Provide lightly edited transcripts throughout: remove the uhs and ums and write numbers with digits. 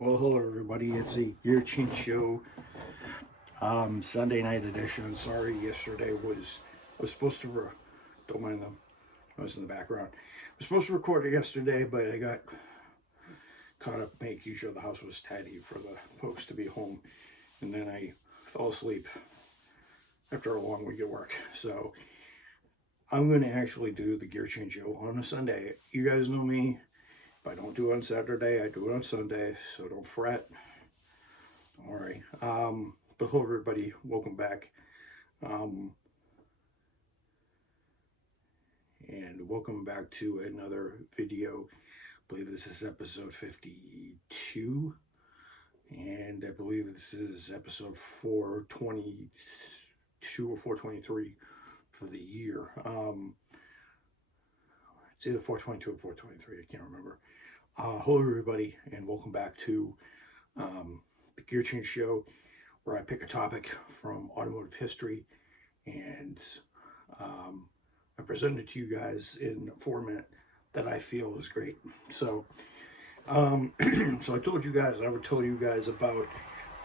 Well, hello everybody. It's a Gear Change Show, Sunday night edition. Sorry, yesterday was supposed to. Don't mind them. Noise in the background. I was supposed to record it yesterday, but I got caught up making sure the house was tidy for the folks to be home, and then I fell asleep after a long week at work. So I'm going to actually do the Gear Change Show on a Sunday. You guys know me. If I don't do it on Saturday, I do it on Sunday, so don't fret. Don't worry. But hello everybody, welcome back. And welcome back to another video. I believe this is episode 52. And I believe this is episode 422 or 423 for the year. It's either 422 or 423, I can't remember. Hello everybody, and welcome back to the Gear Change Show, where I pick a topic from automotive history and I present it to you guys in a format that I feel is great. So, so I told you guys, I would tell you guys about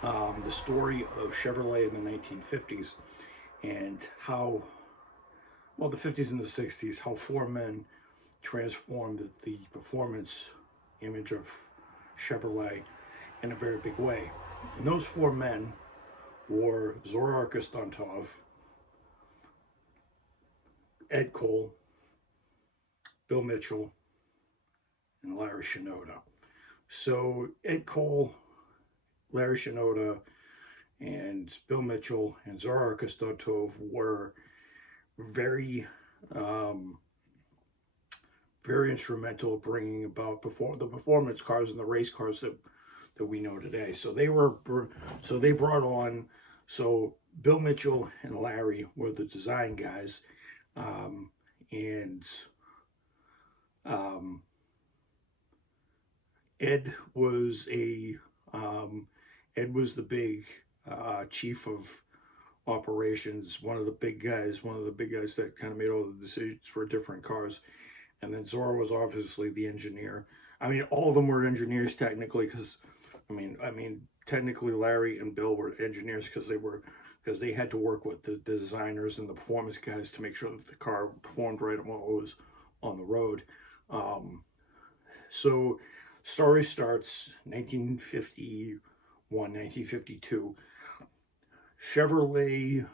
the story of Chevrolet in the 1950s and how, well, the 50s and the 60s, how four men transformed the performance image of Chevrolet in a very big way. And those four men were Zora Arkus-Duntov, Ed Cole, Bill Mitchell, and Larry Shinoda. So Ed Cole, Larry Shinoda, and Bill Mitchell and Zora Arkus-Duntov were very instrumental bringing about the performance cars and the race cars that we know today. So they brought on, so Bill Mitchell and Larry were the design guys, and Ed was the big chief of operations, one of the big guys that kind of made all the decisions for different cars. And then Zora was obviously the engineer. I mean, all of them were engineers technically, because I mean, technically Larry and Bill were engineers because they had to work with the designers and the performance guys to make sure that the car performed right while it was on the road. So story starts 1951, 1952. Chevrolet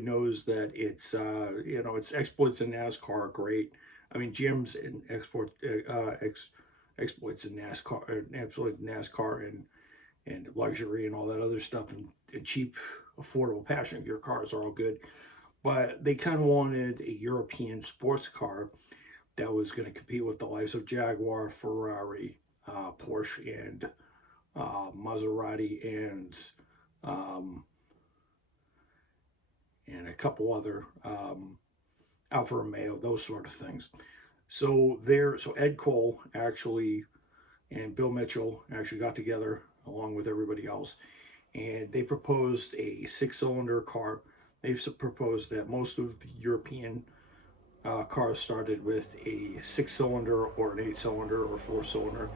knows that its its exploits in NASCAR are great. I mean, GM's exploits in NASCAR, absolutely NASCAR and luxury and all that other stuff, and cheap, affordable passenger gear cars are all good. But they kind of wanted a European sports car that was going to compete with the likes of Jaguar, Ferrari, Porsche, and Maserati, and a couple other Alfa Romeo, those sort of things. So Ed Cole actually and Bill Mitchell actually got together along with everybody else, and they proposed a six-cylinder car. They proposed that most of the European cars started with a six-cylinder or an eight-cylinder or four-cylinder.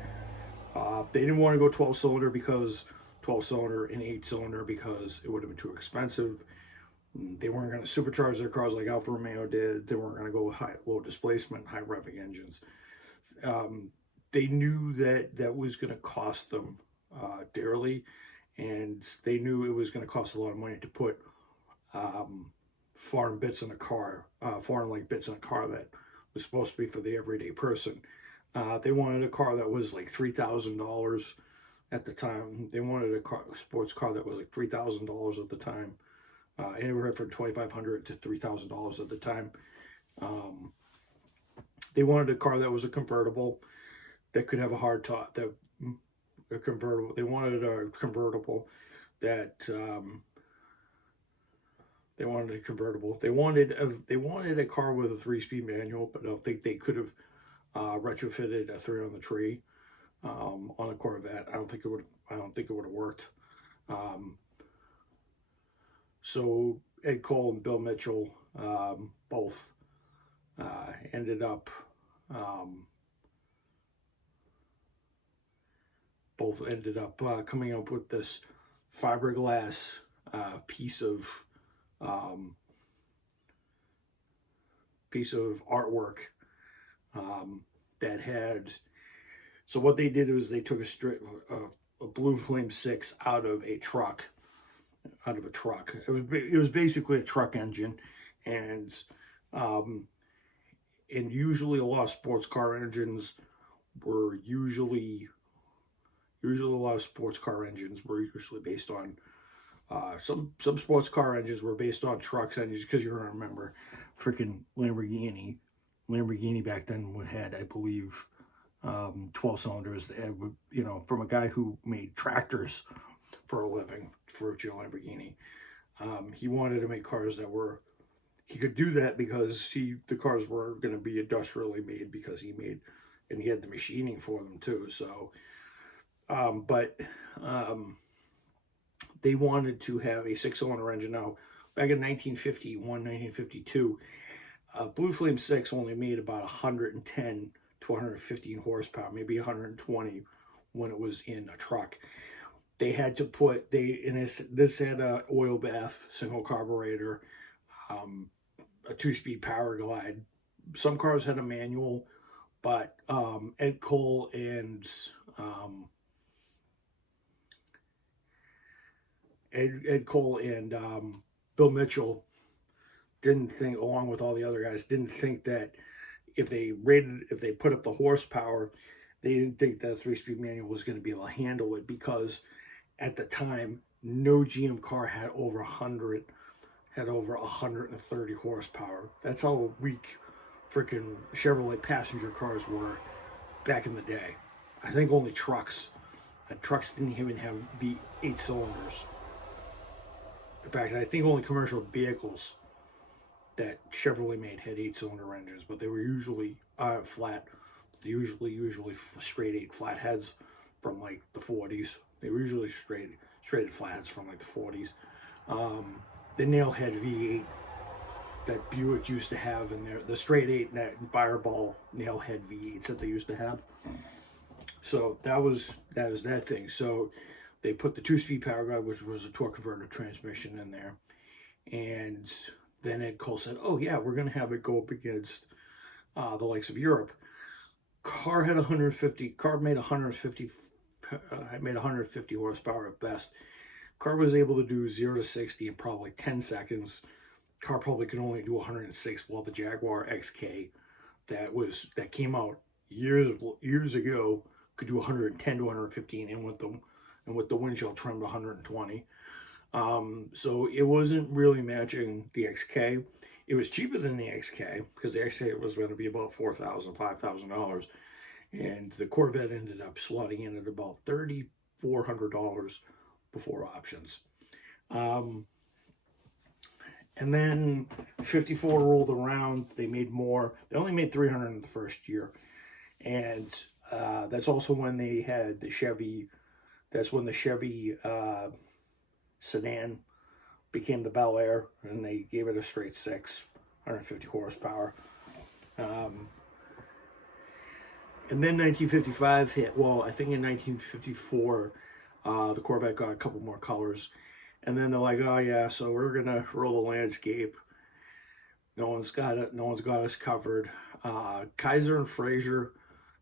They didn't want to go 12-cylinder because 12-cylinder and eight-cylinder because it would have been too expensive. They weren't going to supercharge their cars like Alfa Romeo did. They weren't going to go with low displacement, high revving engines. They knew that was going to cost them dearly, and they knew it was going to cost a lot of money to put foreign bits in a car, foreign-like bits in a car that was supposed to be for the everyday person. They wanted a car that was like $3,000 at the time. They wanted a sports car that was like $3,000 at the time. Anywhere from $2,500 to $3,000 at the time. They wanted a car that was a convertible that could have a hard top. They wanted a convertible that they wanted a car with a 3-speed manual, but I don't think they could have retrofitted a 3 on the tree on a Corvette. I don't think it would have worked. So Ed Cole and Bill Mitchell both ended up both ended up coming up with this fiberglass piece of um, artwork that had. So what they did was they took a Blue Flame 6 out of a truck. It was basically a truck engine, and um, usually a lot of sports car engines were usually a lot of sports car engines were usually based on some sports car engines were based on trucks engines, because you remember freaking Lamborghini back then had, I believe, 12 cylinders. From a guy who made tractors for a living for Joe Lamborghini. He wanted to make cars that were, he could do that because the cars were going to be industrially made, because and he had the machining for them too. So, but they wanted to have a 6-cylinder engine. Now, back in 1951, 1952, Blue Flame 6 only made about 110 to 115 horsepower, maybe 120 when it was in a truck. They had to put, this had a oil bath, single carburetor, a 2-speed power glide. Some cars had a manual, but Ed Cole and Bill Mitchell didn't think, along with all the other guys, didn't think that if they put up the horsepower, they didn't think that a 3-speed manual was going to be able to handle it, because at the time, no GM car had over 130 horsepower. That's how weak freaking Chevrolet passenger cars were back in the day. I think only trucks didn't even have the 8 cylinders. In fact, I think only commercial vehicles that Chevrolet made had 8-cylinder engines, but they were usually flat. Usually straight 8 flatheads from like the 40s. They were usually straight flatheads from like the 40s. The nailhead V8 that Buick used to have in there, the straight 8 that Fireball nailhead V8s that they used to have. So that was that thing. So they put the 2-speed power glide, which was a torque converter transmission, in there, and then Ed Cole said, "Oh yeah, we're going to have it go up against the likes of Europe." Car made 150 horsepower at best. Car was able to do 0 to 60 in probably 10 seconds. Car probably could only do 106, while the Jaguar XK that came out years ago could do 110 to 115, and with the windshield trimmed 120. So it wasn't really matching the XK. It was cheaper than the XK, because the XK was going to be about $4,000, $5,000, and the Corvette ended up slotting in at about $3,400 before options. And then 54 rolled around. They made more. They only made 300 in the first year, and that's also when they had the Chevy. That's when the Chevy sedan became the Bel Air, and they gave it a straight 6, 150 horsepower. And then 1955 hit. Well, I think in 1954, the Corvette got a couple more colors. And then they're like, "Oh yeah, so we're gonna roll the landscape. No one's got us covered." Kaiser and Fraser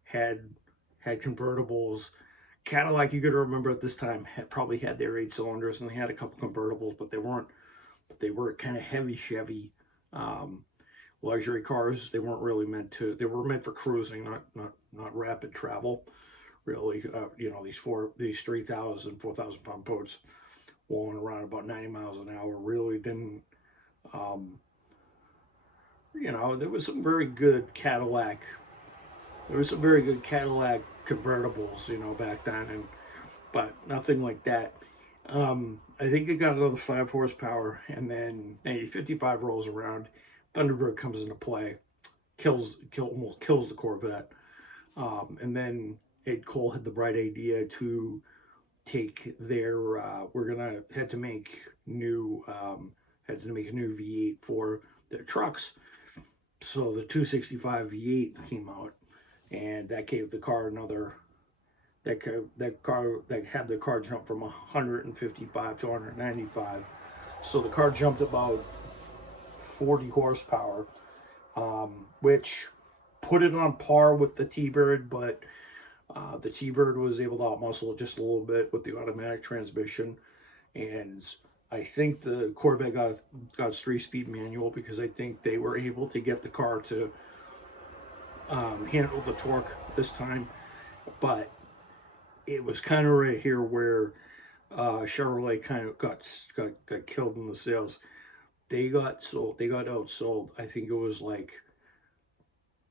had convertibles. Cadillac, you got to remember at this time, probably had their 8 cylinders, and they had a couple convertibles, but they were kind of heavy Chevy luxury cars. They weren't really meant to. They were meant for cruising, not rapid travel. Really, these 3,000, 4,000 pound boats rolling around about 90 miles an hour really didn't. There was some very good Cadillac. There was some very good Cadillac convertibles, back then, but nothing like that. I think it got another 5 horsepower, and then 55 rolls around. Thunderbird comes into play, almost kills the Corvette, and then Ed Cole had the bright idea to take their. We're gonna had to make a new V8 for their trucks, So the 265 V8 came out, and that gave the car another. That had the car jump from 155 to 195. So the car jumped about 40 horsepower, which put it on par with the T-Bird, but the T-Bird was able to outmuscle it just a little bit with the automatic transmission. And I think the Corvette got 3-speed manual because I think they were able to get the car to handle the torque this time. But it was kind of right here where Chevrolet kind of got killed in the sales. They got outsold. I think it was like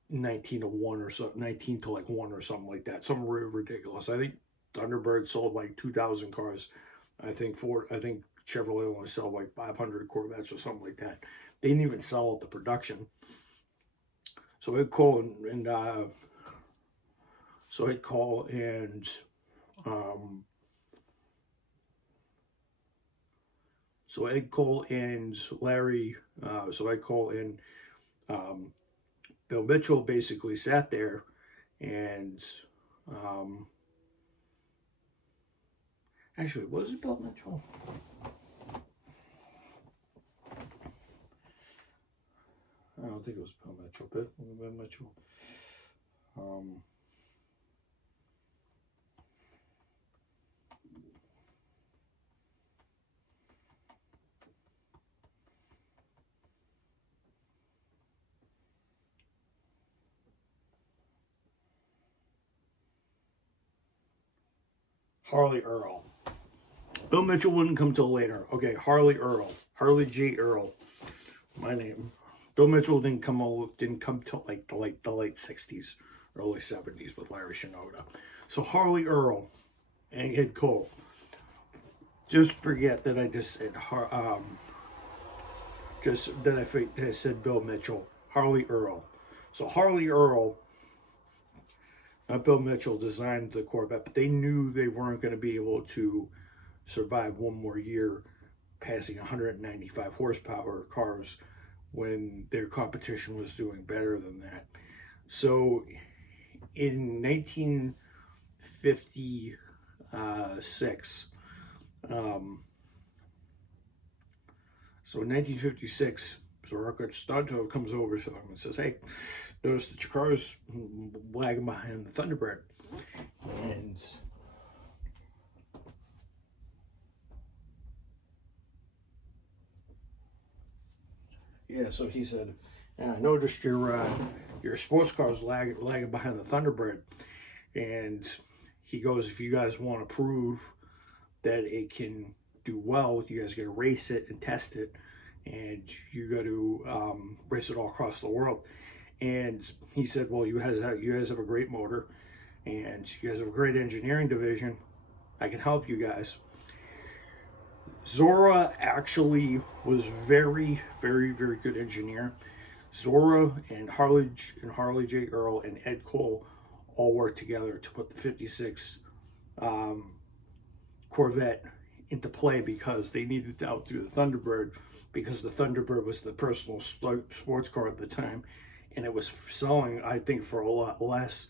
19 to 1 or something, 19 to like 1 or something like that. Something ridiculous. I think Thunderbird sold like 2,000 cars. I think Chevrolet only sold like 500 Corvettes or something like that. They didn't even sell out the production. So I'd call and Ed Cole and Larry, Ed Cole and Bill Mitchell basically sat there and actually, was it Bill Mitchell? I don't think it was Bill Mitchell. Bill Mitchell. Harley Earl. Bill Mitchell wouldn't come till later. Okay, Harley Earl. Harley J. Earl. My name. Bill Mitchell didn't come till like the late 60s, early 70s with Larry Shinoda. So Harley Earl and Ed Cole. Just forget that I just said I said Bill Mitchell. Harley Earl. So Harley Earl, Bill Mitchell, designed the Corvette, but they knew they weren't going to be able to survive one more year passing 195 horsepower cars when their competition was doing better than that. So in 1956, Zorka Stanto comes over to him and says, "Hey, notice that your car's lagging behind the Thunderbird." And yeah, so he said, "Yeah, I noticed your sports car's lagging behind the Thunderbird." And he goes, "If you guys want to prove that it can do well, you guys got to race it and test it, and you got to race it all across the world." And he said, "Well, you guys have a great motor, and you guys have a great engineering division. I can help you guys." Zora actually was very, very, very good engineer. Zora and Harley J. Earl and Ed Cole all worked together to put the 56 Corvette into play because they needed to outdo the Thunderbird, because the Thunderbird was the personal sports car at the time, and it was selling, I think, for a lot less.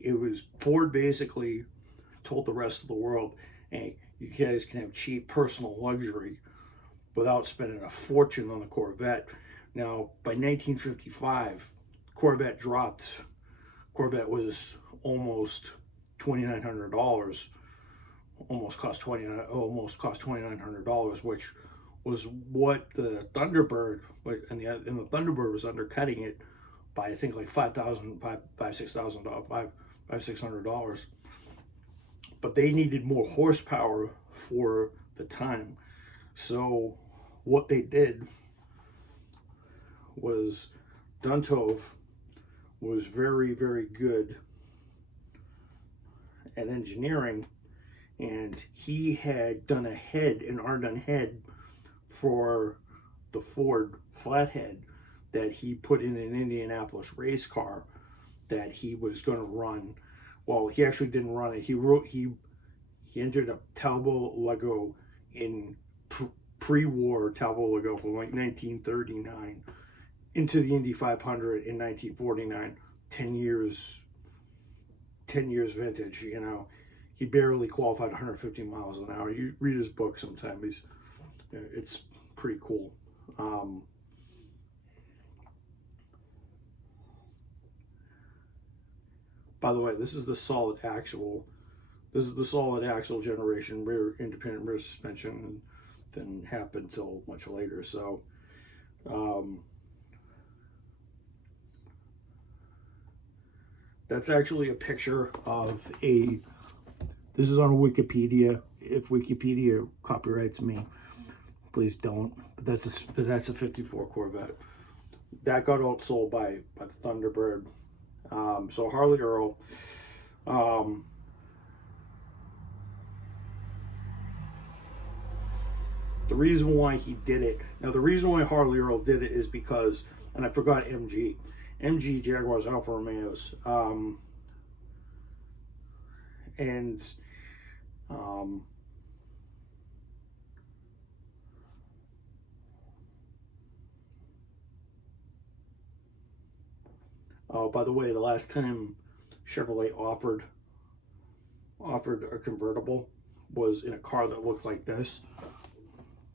It was Ford basically told the rest of the world, "Hey, you guys can have cheap personal luxury without spending a fortune on the Corvette." Now, by 1955, Corvette was almost $2,900. Almost cost $2,900, which was what the Thunderbird, and the Thunderbird was undercutting it by, I think, like $600. But they needed more horsepower for the time. So what they did was, Duntov was very, very good at engineering, and he had done an Ardun head for the Ford flathead that he put in an Indianapolis race car that he was going to run. Well, he actually didn't run it. He entered a Talbot Lago in pre-war Talbot Lago from like 1939, into the Indy 500 in 1949. 10 years vintage. You know, he barely qualified 150 miles an hour. You read his book sometime. It's pretty cool. By the way, this is the solid axle. This is the solid axle generation, rear independent rear suspension. Didn't happen until much later. So, that's actually a picture of a. This is on Wikipedia. If Wikipedia copyrights me, please don't. But that's a 54 Corvette. That got outsold by the Thunderbird. So Harley Earl. The reason why he did it. Now, the reason why Harley Earl did it is because, and I forgot MG. MG Jaguars Alfa Romeos. Oh, by the way, the last time Chevrolet offered a convertible was in a car that looked like this.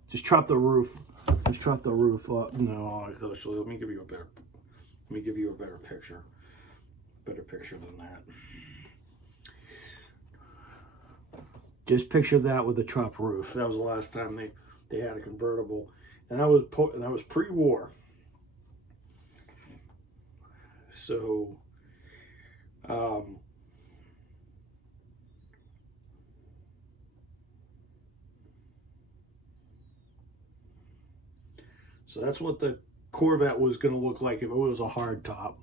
Just chop the roof. Just chop the roof up. No, actually, let me give you a better picture. Better picture than that. Just picture that with a chopped roof. That was the last time they had a convertible, and that was pre-war. So, so that's what the Corvette was going to look like if it was a hard top.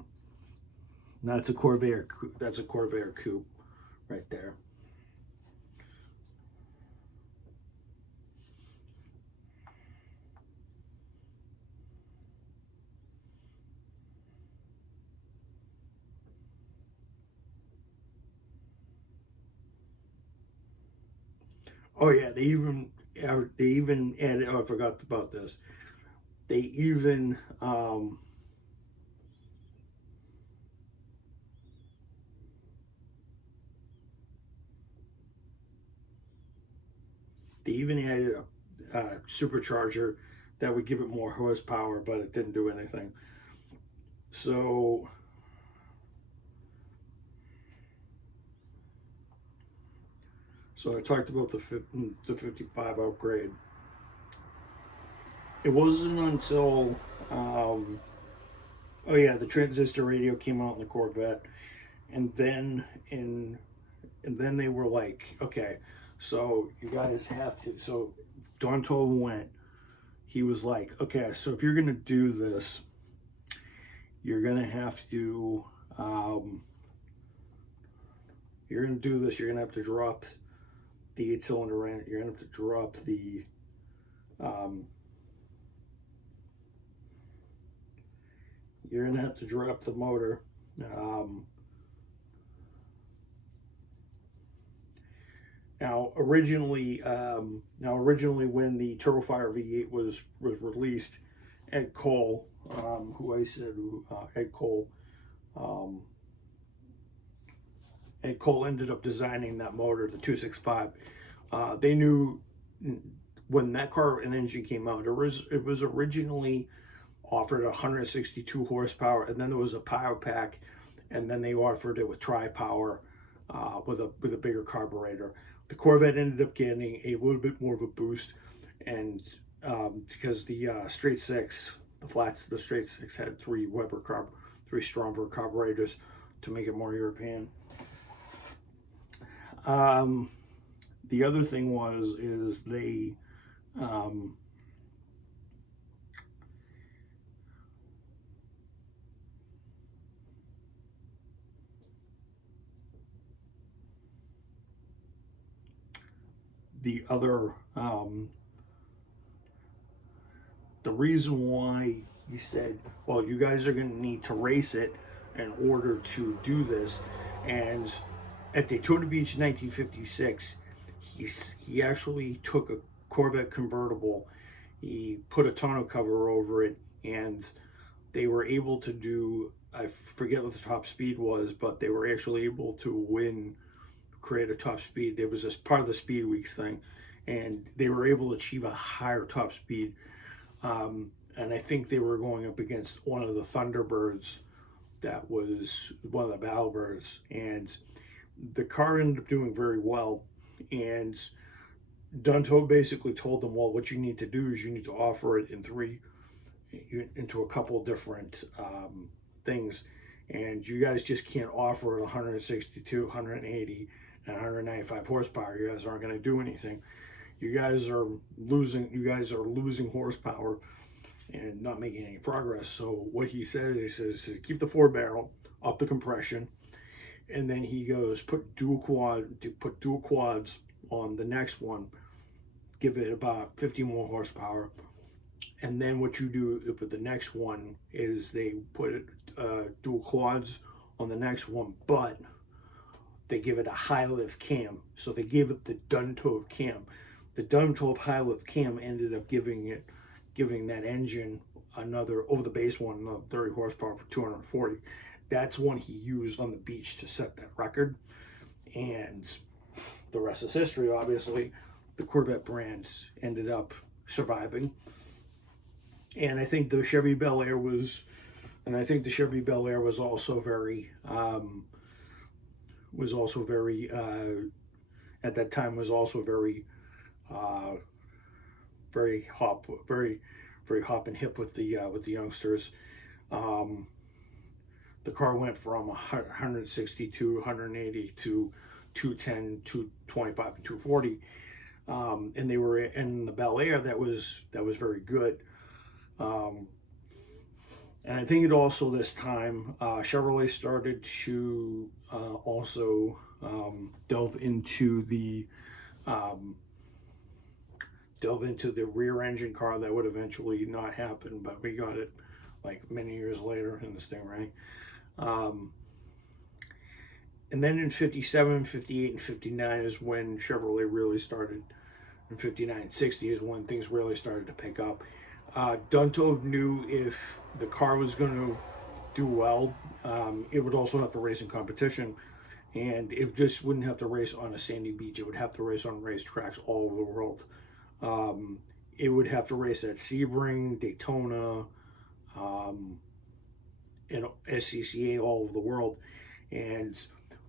And that's a Corvair. That's a Corvair coupe, right there. Oh yeah, they even added. Oh, I forgot about this. They even added a supercharger that would give it more horsepower, but it didn't do anything. So I talked about the 55 upgrade. It wasn't until oh yeah, the transistor radio came out in the Corvette, and then they were like, okay, so you guys have to. So Don Toll went. He was like, okay, so if you're gonna do this, you're gonna have to. You're gonna do this. You're gonna have to drop the 8-cylinder in. You're gonna have to drop the. You're gonna have to drop the motor. Now, originally, when the Turbofire V8 was released, Ed Cole, Ed Cole ended up designing that motor, the 265. They knew when that car and engine came out, it was originally offered 162 horsepower, and then there was a power pack, and then they offered it with tri-power with a bigger carburetor. The Corvette ended up getting a little bit more of a boost, and because the straight six, the straight six had three Stromberg carburetors to make it more European. The other thing is they the reason why you said, well, you guys are going to need to race it in order to do this. And at Daytona Beach 1956, he actually took a Corvette convertible, he put a tonneau cover over it, and they were able to do, I forget what the top speed was, but they were actually able to create a top speed. It was just part of the Speed Weeks thing, and they were able to achieve a higher top speed. And I think they were going up against one of the Thunderbirds that was one of the Battlebirds, and the car ended up doing very well. And Dunto basically told them, well, what you need to do is you need to offer it into a couple different things, and you guys just can't offer it 162, 180, and 195 horsepower. You guys aren't going to do anything. You guys are losing horsepower and not making any progress. So what he says keep the 4-barrel, up the compression, and then he goes put dual quads on the next one, give it about 50 more horsepower. And then what you do with the next one is they put dual quads on the next one, but they give it a high lift cam. So they gave it the Duntov cam. The Duntov high lift cam ended up giving that engine another, over the base one, another 30 horsepower for 240. That's one he used on the beach to set that record. And the rest is history, obviously. The Corvette brand ended up surviving. And I think the Chevy Bel Air was also very, at that time was also very hop and hip with the youngsters. The car went from 162, 180 to 210, 225, and 240. And they were in the Bel Air that was very good. And I think it also, this time, Chevrolet started to also delve into the rear engine car that would eventually not happen, but we got it like many years later in the Stingray. And then in 57, 58, and 59 is when Chevrolet really started. In 59, 60 is when things really started to pick up. Duntov knew if the car was going to do well, it would also have to race in competition, and it just wouldn't have to race on a sandy beach. It would have to race on racetracks all over the world. It would have to race at Sebring, Daytona, and SCCA all over the world. And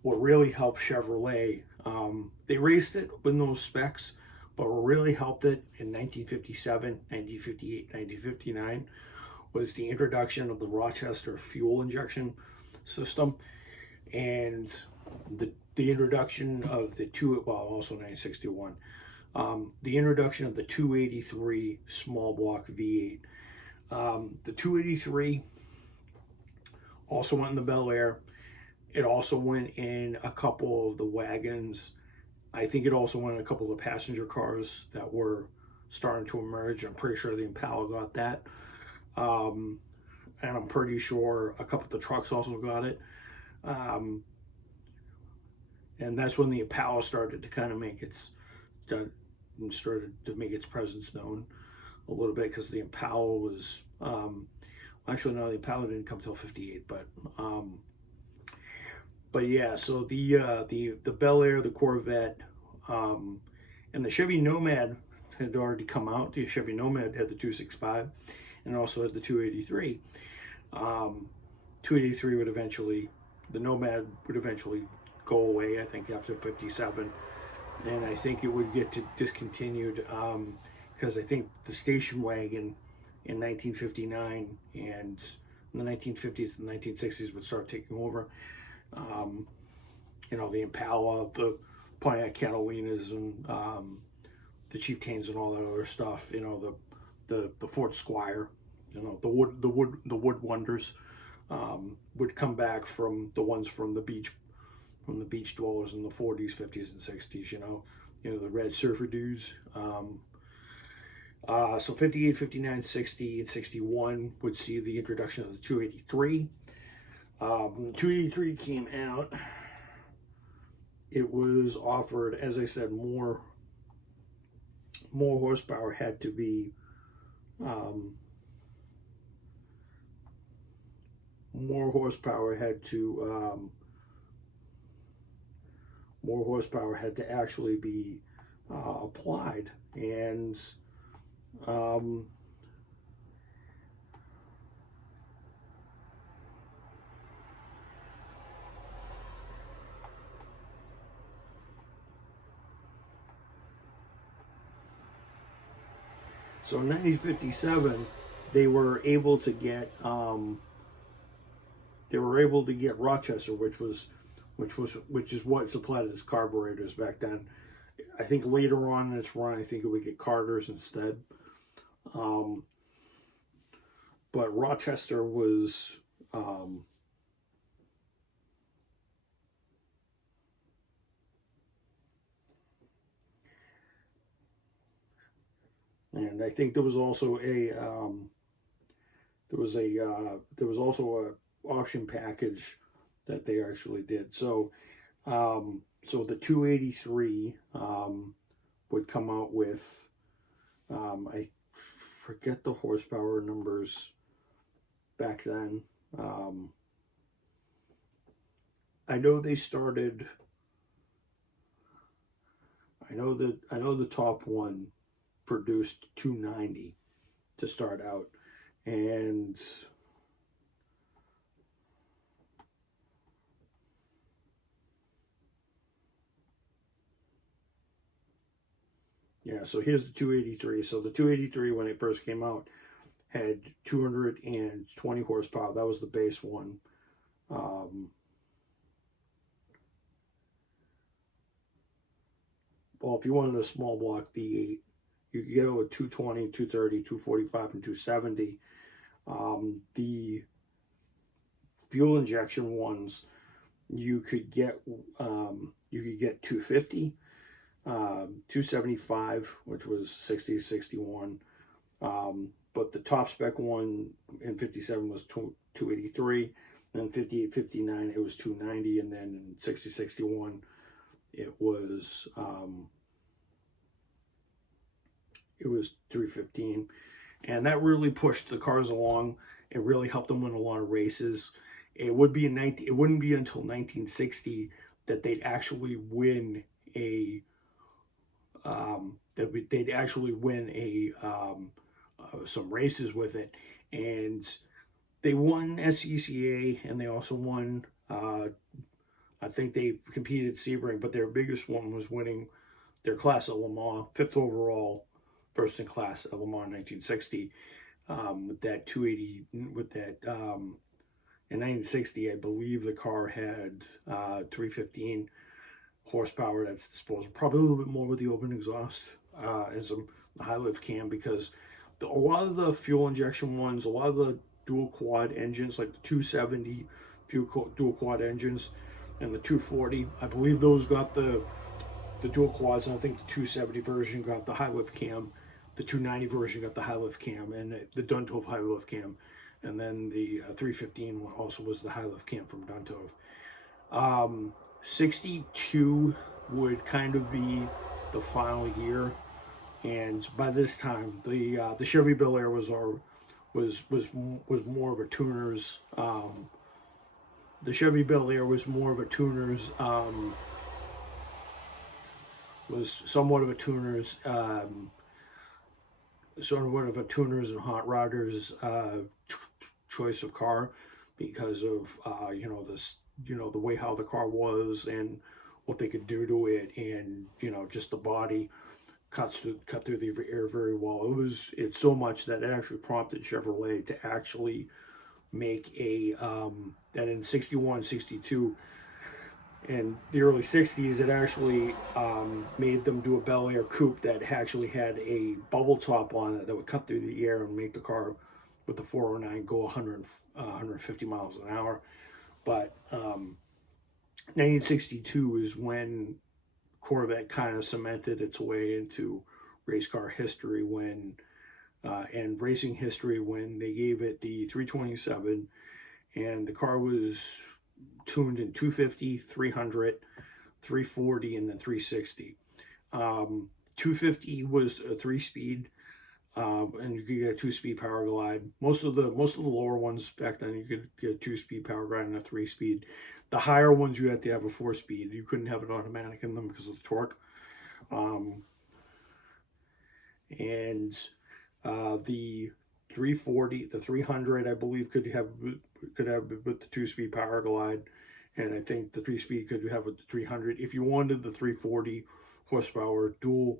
what really helped Chevrolet, they raced it with those specs, but what really helped it in 1957, 1958, 1959 was the introduction of the Rochester fuel injection system, and the introduction of also 1961, the introduction of the 283 small block V8. The 283 also went in the Bel Air. It also went in a couple of the wagons. I think it also went in a couple of the passenger cars that were starting to emerge. I'm pretty sure the Impala got that. And I'm pretty sure a couple of the trucks also got it. And that's when the Impala started to kind of make its presence known a little bit, because the Impala was actually, no, the Impala didn't come till 58, but yeah. So the Bel Air, the Corvette, and the Chevy Nomad had already come out. The Chevy Nomad had the 265 and also had the 283. 283 would eventually, the Nomad would eventually go away, I think, after 57. And I think it would get discontinued because I think the station wagon in 1959 and in the 1950s and 1960s would start taking over. The Impala, the Pontiac Catalinas, and the Chieftains and all that other stuff. The Ford Squire, the wood wonders would come back from the ones from the beach dwellers in the 40s, 50s, and 60s. The red surfer dudes. So 58, 59, 60, and 61 would see the introduction of the 283. When the 283 came out, it was offered, as I said, more horsepower had to be more horsepower had to actually be applied, and so in 1957 they were able to get Rochester, which is what supplied its carburetors back then. I think later on in its run, I think it would get Carter's instead. But Rochester was and I think there was also a option package that they actually did. So the 283 would come out with I forget the horsepower numbers back then. I know they started. I know the top one produced 290 to start out, and yeah, so here's the 283. So the 283, when it first came out, had 220 horsepower. That was the base one. Well, if you wanted a small block V8, you could get it with 220, 230, 245, and 270. The fuel injection ones, you could get 250, 275, which was 60 to 61. But the top spec one in 57 was 283, then 58, 59 it was 290, and then in 60, 61 it was 315, and that really pushed the cars along. It really helped them win a lot of races. It wouldn't be until 1960 that they'd actually win some races with it, and they won SCCA, and they also won. I think they competed at Sebring, but their biggest one was winning their class at Le Mans, 5th overall, first in class at Le Mans in 1960. With that 280, in 1960, I believe the car had 315 horsepower. That's disposable, probably a little bit more with the open exhaust and some high lift cam, because a lot of the fuel injection ones, a lot of the dual quad engines, like the 270 dual quad engines and the 240, I believe those got the dual quads, and I think the 270 version got the high lift cam, the 290 version got the high lift cam and the Duntov high lift cam, and then the 315 also was the high lift cam from Duntov. 62 would kind of be the final year, and by this time the Chevy Bel Air was more of a tuner's. The Chevy Bel Air was more of a tuner's. Was somewhat of a tuner's. Somewhat of a tuner's and hot rodders choice of car, because of the way how the car was and what they could do to it, and just the body cut through the air very well. It's so much that it actually prompted Chevrolet to actually make that in 61, 62, in the early 60s, it actually made them do a Bel Air coupe that actually had a bubble top on it that would cut through the air and make the car with the 409 go 150 miles an hour. But 1962 is when Corvette kind of cemented its way into race car history, and racing history, when they gave it the 327, and the car was tuned in 250, 300, 340, and then 360. 250 was a 3-speed. and you could get a 2-speed power glide. Most of the lower ones back then, you could get a 2-speed power glide and a 3-speed. The higher ones, you had to have a 4-speed. You couldn't have an automatic in them because of the torque. And the 340, the 300, I believe, could have with the 2-speed power glide, and I think the 3-speed could have with the 300. If you wanted the 340 horsepower dual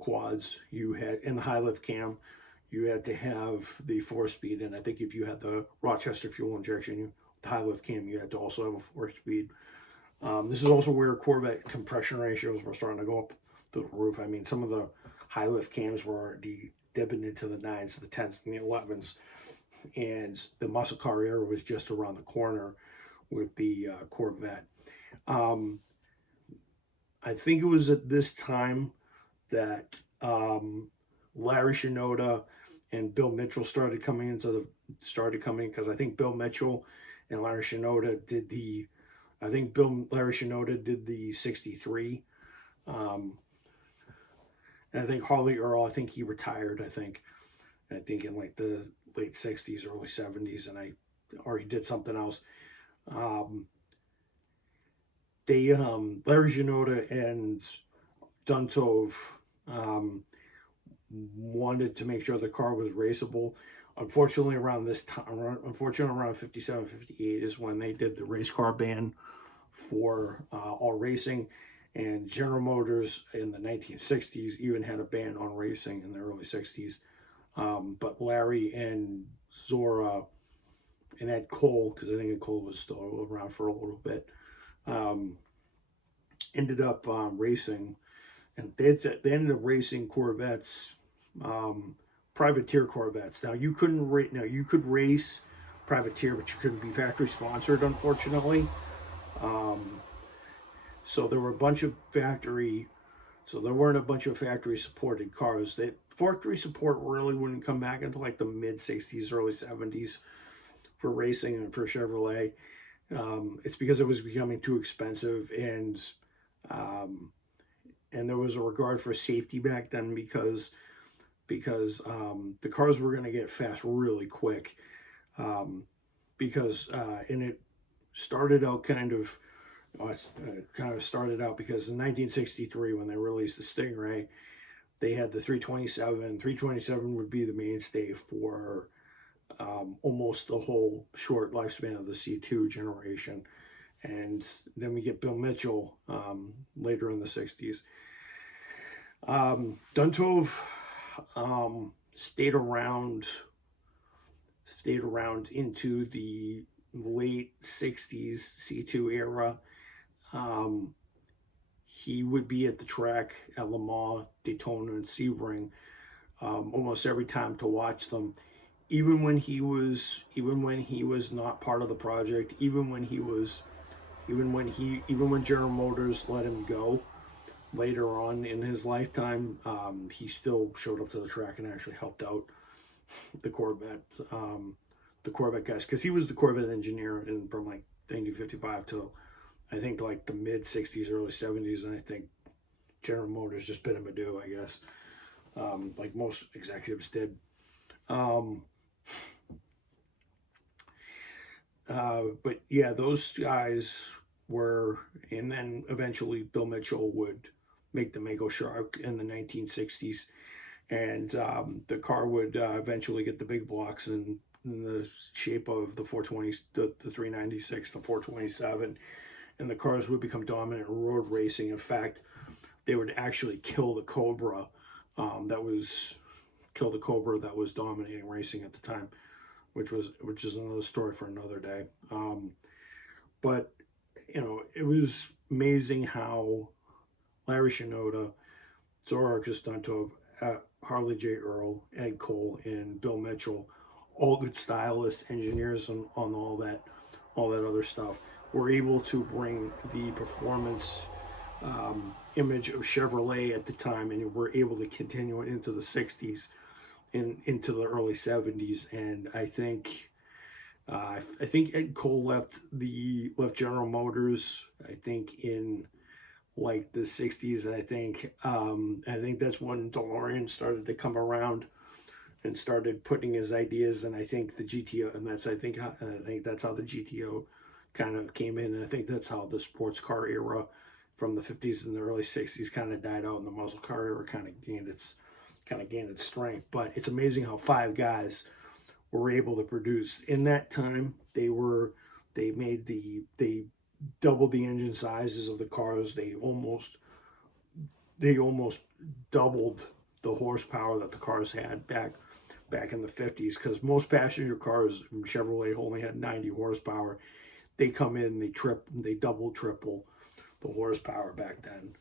quads, you had in the high lift cam, you had to have the 4-speed, and I think if you had the Rochester fuel injection, the high lift cam, you had to also have a 4-speed. This is also where Corvette compression ratios were starting to go up to the roof. I mean, some of the high lift cams were already dipping into the 9s, the 10s, and the 11s, and the muscle car era was just around the corner with the Corvette. I think it was at this time that Larry Shinoda and Bill Mitchell started coming because I think Bill Mitchell and Larry Shinoda did Larry Shinoda did the 63. And I think Harley Earl, I think he retired, I think in like the late 60s, early 70s, or he did something else. Larry Shinoda and Duntov wanted to make sure the car was raceable. Unfortunately, around 57, 58 is when they did the race car ban for all racing. And General Motors in the 1960s even had a ban on racing in the early 60s. But Larry and Zora and Ed Cole, because I think Ed Cole was still around for a little bit, ended up racing. And they ended up racing Corvettes, privateer Corvettes. Now you couldn't race. Now you could race privateer, but you couldn't be factory sponsored, unfortunately. So there weren't a bunch of factory supported cars. That factory support really wouldn't come back until like the mid 60s, early 70s for racing and for Chevrolet. It's because it was becoming too expensive, and there was a regard for safety back then because the cars were going to get fast really quick. And it started out started out because in 1963, when they released the Stingray, they had the 327. 327 would be the mainstay for almost the whole short lifespan of the C2 generation. And then we get Bill Mitchell later in the 60s. Duntov stayed around into the late 60s C2 era. He would be at the track at Le Mans, Daytona, and Sebring almost every time to watch them. Even when he was not part of the project, even when General Motors let him go later on in his lifetime, he still showed up to the track and actually helped out the Corvette guys, because he was the Corvette engineer from like 1955 till I think like the mid 60s, early 70s, and I think General Motors just bid him adieu, I guess, like most executives did. But yeah, those guys were, and then eventually Bill Mitchell would make the Mako Shark in the 1960s, and the car would eventually get the big blocks in the shape of the 420, the 396, the 427, and the cars would become dominant in road racing. In fact, they would actually kill the Cobra that was dominating racing at the time, which is another story for another day. But it was amazing how Larry Shinoda, Zora Duntov, Harley J. Earl, Ed Cole, and Bill Mitchell, all good stylists, engineers, and on all that other stuff, were able to bring the performance image of Chevrolet at the time, and were able to continue it into the 60s and into the early 70s. And I think Ed Cole left General Motors, I think in like the 60s. And I think that's when DeLorean started to come around and started putting his ideas. And I think the GTO, and I think that's how the GTO kind of came in. And I think that's how the sports car era from the 50s and the early 60s kind of died out, and the muscle car era kind of gained its strength. But it's amazing how five guys were able to produce in that time. They doubled the engine sizes of the cars. They almost doubled the horsepower that the cars had back in the 50s, because most passenger cars from Chevrolet only had 90 horsepower. They come in, they double, triple the horsepower back then.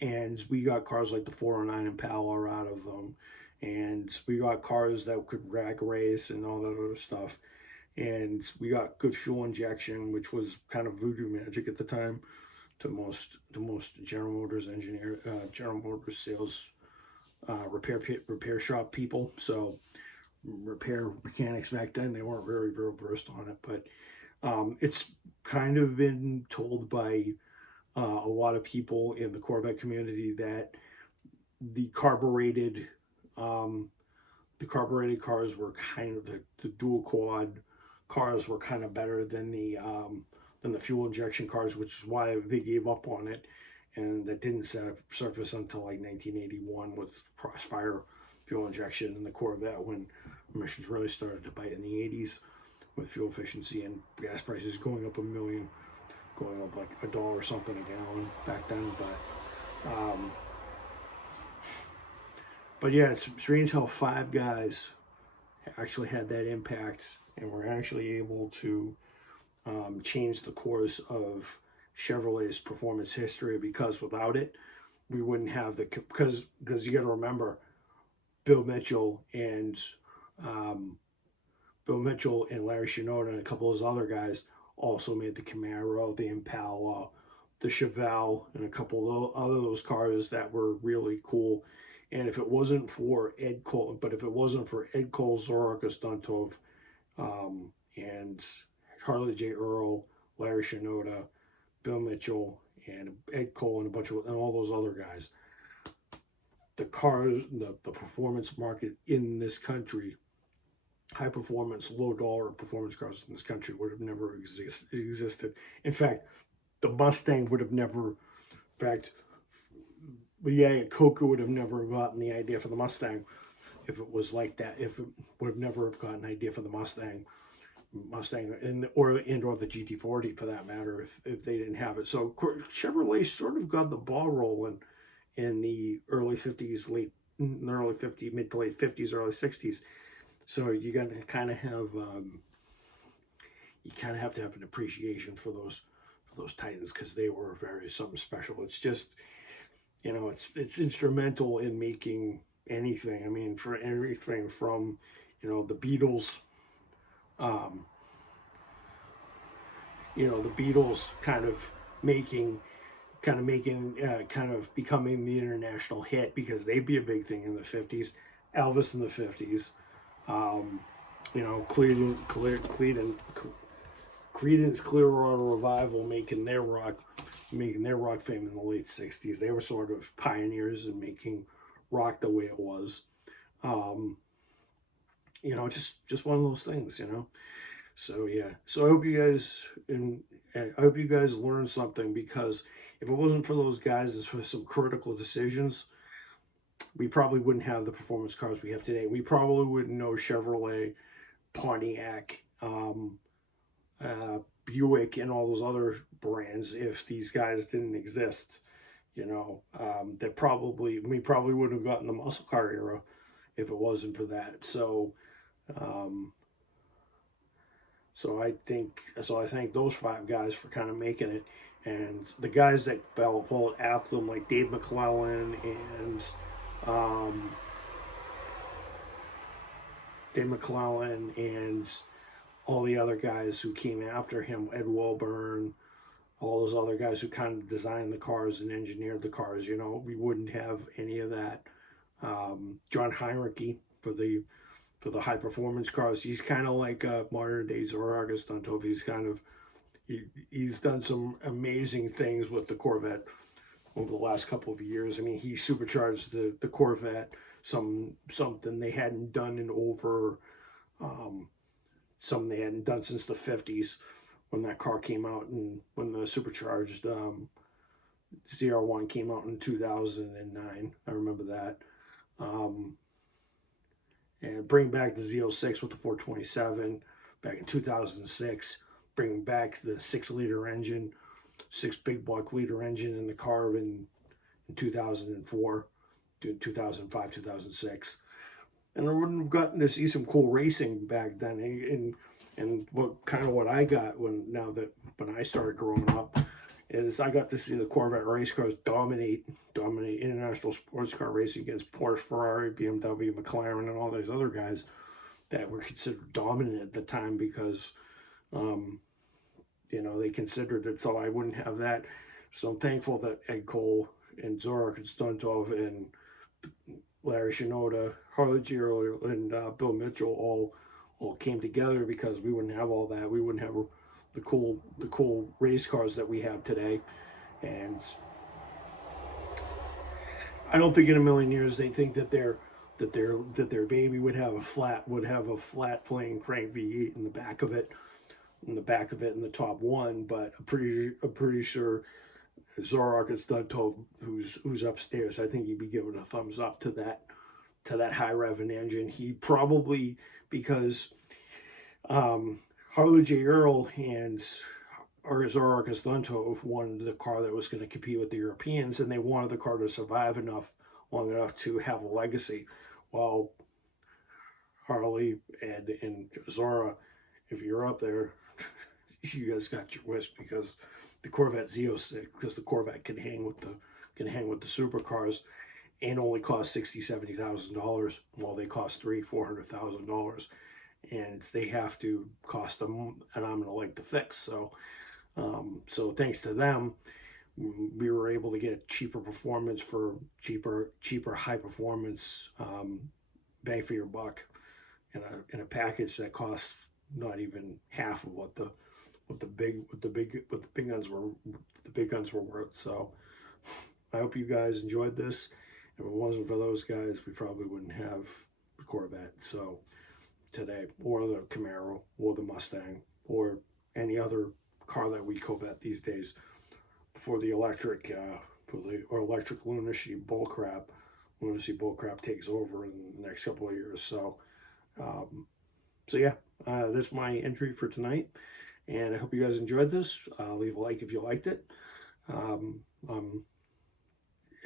And we got cars like the 409 Impala out of them. And we got cars that could drag race and all that other stuff. And we got good fuel injection, which was kind of voodoo magic at the time to most General Motors General Motors sales, repair shop people. So repair mechanics back then, they weren't very versed on it, but it's kind of been told by a lot of people in the Corvette community that the carbureted cars were kind of the dual quad cars were kind of better than the fuel injection cars, which is why they gave up on it, and that didn't surface until like 1981 with Crossfire fuel injection in the Corvette, when emissions really started to bite in the 80s with fuel efficiency and gas prices going up going up like $1 or something a gallon back then. But yeah, it's strange how five guys actually had that impact and were actually able to change the course of Chevrolet's performance history, because without it, we wouldn't have because you got to remember, Bill Mitchell and Larry Shinoda and a couple of those other guys also made the Camaro, the Impala, the Chevelle, and a couple of those cars that were really cool. And if it wasn't for Ed Cole, Zorak Ostuntov, and Harley J. Earl, Larry Shinoda, Bill Mitchell, and Ed Cole, and all those other guys, the performance market in this country, high performance, low dollar performance cars in this country would have never existed. In fact, the Mustang would have never. In fact, Coca would have never gotten the idea for the Mustang if it was like that. If it would have never have gotten an idea for the Mustang, or the GT40 for that matter, if they didn't have it. So Chevrolet sort of got the ball rolling in the early 50s, mid to late 50s, early 60s. So you got to kind of have to have an appreciation for those Titans, because they were something special. It's just, it's instrumental in making anything. I mean, for everything from, the Beatles, the Beatles kind of becoming the international hit, because they'd be a big thing in the 50s. Elvis in the 50s, Creedence Clearwater Revival making their rock fame in the late 60s. They were sort of pioneers in making rock the way it was. Just one of those things, So yeah. So I hope you guys learned something, because if it wasn't for those guys and for some critical decisions, we probably wouldn't have the performance cars we have today. We probably wouldn't know Chevrolet, Pontiac, Buick, and all those other brands if these guys didn't exist. We probably wouldn't have gotten the muscle car era if it wasn't for that. So I thank those five guys for kind of making it, and the guys that followed after them, like Dave McClellan and all the other guys who came after him, Ed Wilburn, all those other guys who kind of designed the cars and engineered the cars. We wouldn't have any of that. John Heinrich for the high performance cars, he's kind of like a modern day Zorak Ostuntov. He's kind of, he's done some amazing things with the Corvette over the last couple of years. I mean, he supercharged the Corvette, something they hadn't done in over, something they hadn't done since the 50s when that car came out, and when the supercharged ZR1 came out in 2009. I remember that. And bring back the Z06 with the 427 back in 2006. Bring back the 6-liter engine, 6 big block liter engine in the car in 2004, 2005, 2006. And I wouldn't have gotten to see some cool racing back then. And what I got when I started growing up is I got to see the Corvette race cars dominate international sports car racing against Porsche, Ferrari, BMW, McLaren, and all those other guys that were considered dominant at the time because, they considered it. So I wouldn't have that. So I'm thankful that Ed Cole and Zora Konstantov and Larry Shinoda, Harley Giro, and Bill Mitchell all came together, because we wouldn't have all that. We wouldn't have the cool race cars that we have today. And I don't think in a million years they think that their baby would have a flat plane crank V8 in the back of it in the top one. But I'm pretty sure Zorak Konstantov, who's upstairs, I think he'd be giving a thumbs up to that high revving engine. He probably, because Harley J. Earl and Zorak Konstantov wanted the car that was going to compete with the Europeans, and they wanted the car to survive long enough to have a legacy. Well, Harley, Ed, and Zora, if you're up there, you guys got your wish, because the Corvette Z06, because the Corvette can hang with the supercars and only cost $60,000-$70,000, while they cost $300,000-$400,000, and they have to cost them an arm and a leg to fix. So thanks to them, we were able to get cheaper performance for cheaper high performance, bang for your buck, in a package that costs not even half of what the big guns were worth. So I hope you guys enjoyed this. If it wasn't for those guys, we probably wouldn't have the Corvette today, or the Camaro, or the Mustang, or any other car that we covet these days. For the electric lunacy bullcrap takes over in the next couple of years. So yeah, that's my entry for tonight, and I hope you guys enjoyed this. Leave a like if you liked it.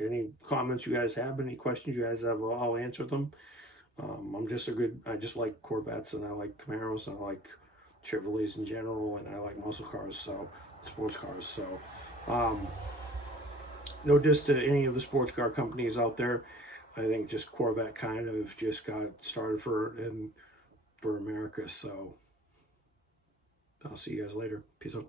Any comments you guys have, any questions you guys have, I'll answer them. I just like Corvettes, and I like Camaros, and I like Chevrolets in general, and I like muscle cars, sports cars. So no diss to any of the sports car companies out there. I think just Corvette kind of just got started for America. So I'll see you guys later. Peace out.